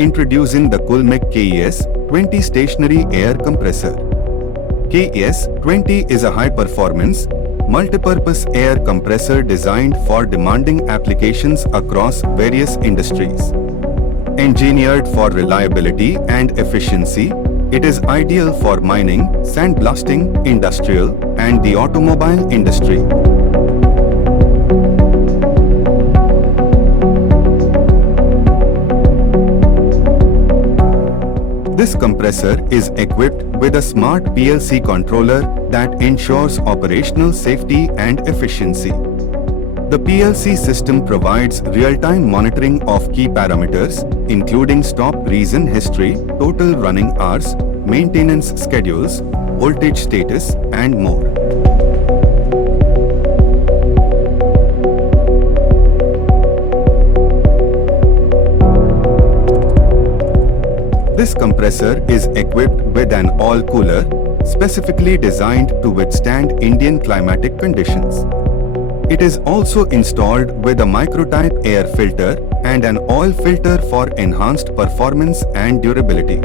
Introducing the Kulmec KES-20 stationary air compressor. KES-20 is a high-performance, multipurpose air compressor designed for demanding applications across various industries. Engineered for reliability and efficiency, it is ideal for mining, sandblasting, industrial, and the automobile industry. This compressor is equipped with a smart PLC controller that ensures operational safety and efficiency. The PLC system provides real-time monitoring of key parameters, including stop reason history, total running hours, maintenance schedules, voltage status, and more. This compressor is equipped with an oil cooler, specifically designed to withstand Indian climatic conditions. It is also installed with a microtype air filter and an oil filter for enhanced performance and durability.